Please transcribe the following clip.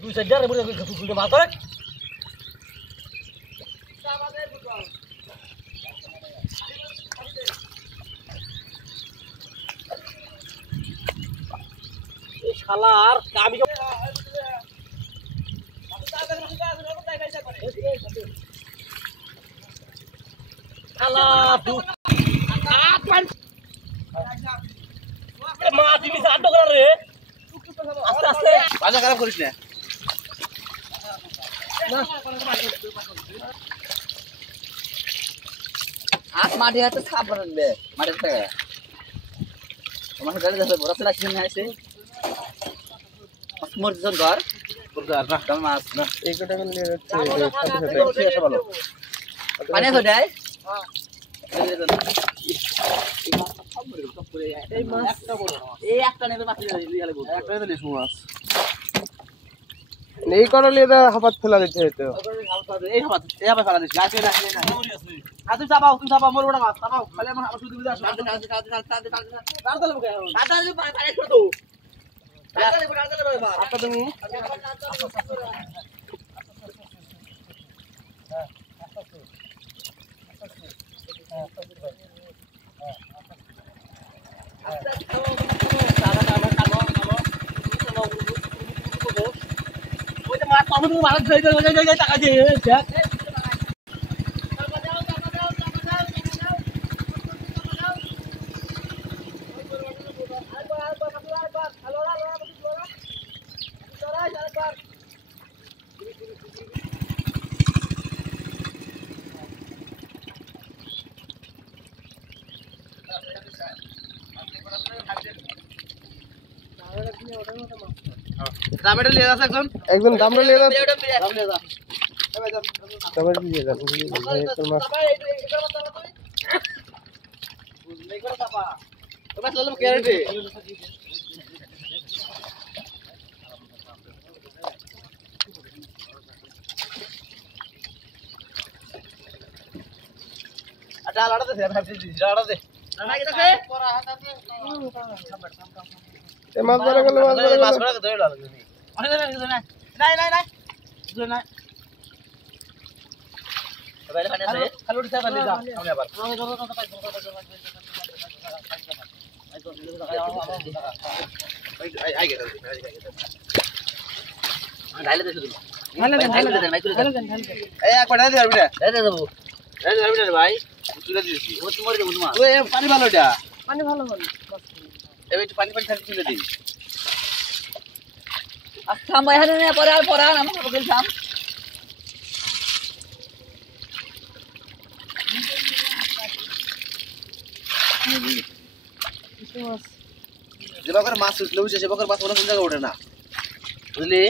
দুই সাইড দিয়ে বুড়ে গুলো মাছ ধরে এই শালার কাবি শালা দু আট মান মাছ দিবি আট করে রে আস্তে আস্তে বাজা খারাপ করিস না আজ মাটি হাতে সাপ রাখবে মাটির থেকে তোমার গাড়ি যাবে বড় ছেলে কিনে আসে মর দিছন ঘর বুঝার না কাল মাছ না এই কটা মিলে যাচ্ছে এসে ভালো পানি তো দেয় এই মাছ এই একটা নেবে মাছ লিয়ালে বল একটা দিলিস মাছ এই করলে এটা হাফাত ফেলা দিতে হতো এই হাত এই হাত ফেলা দিস গাছে না না তুমি চাপাও মোর বড় মাছ চাপাও খালি আমার শুধু বুঝা আসো দাঁড়াতে লাগবে কাটা যে পানি ছোট তো আটা তুমি মাছ পাবো মাছ ধরে টাকা দিয়ে টমেটো নিয়ে আসো একদম দামটা নিয়ে যাচ্ছে দাম নিয়ে যা তবে দিয়ে যাচ্ছে একটা মাছ তোমার চলো ক্যারেটে আটা লাড়াতে দে ভাবছি লাড়াতে এই মাছ ধরে গেলে মাছ ধরে মাছ গেলে ধরে ধরে লাড়াতে নাই নাই নাই দুই নাই বাইরে পানি আছে খালি উঠে খালি যা সামনে আবার আই গেল ঢাইলে দে শুধু এই এক পাটা দিয়ে আরবিটা দে দেবো এই আরবিটা ভাই তুলে দিয়েছি ও তোমার দেবো তোমার ওই পানি ভালো এটা পানি ভালো ভালো এই পানি পানি খালি তুলে দিই আচ্ছা মই হানে না পরে আর পরে আমি সব গেলাম যে বকর মাছ উঠলে বুঝছে সে বকর মাছ কোনো জায়গা ওঠে না বুঝলি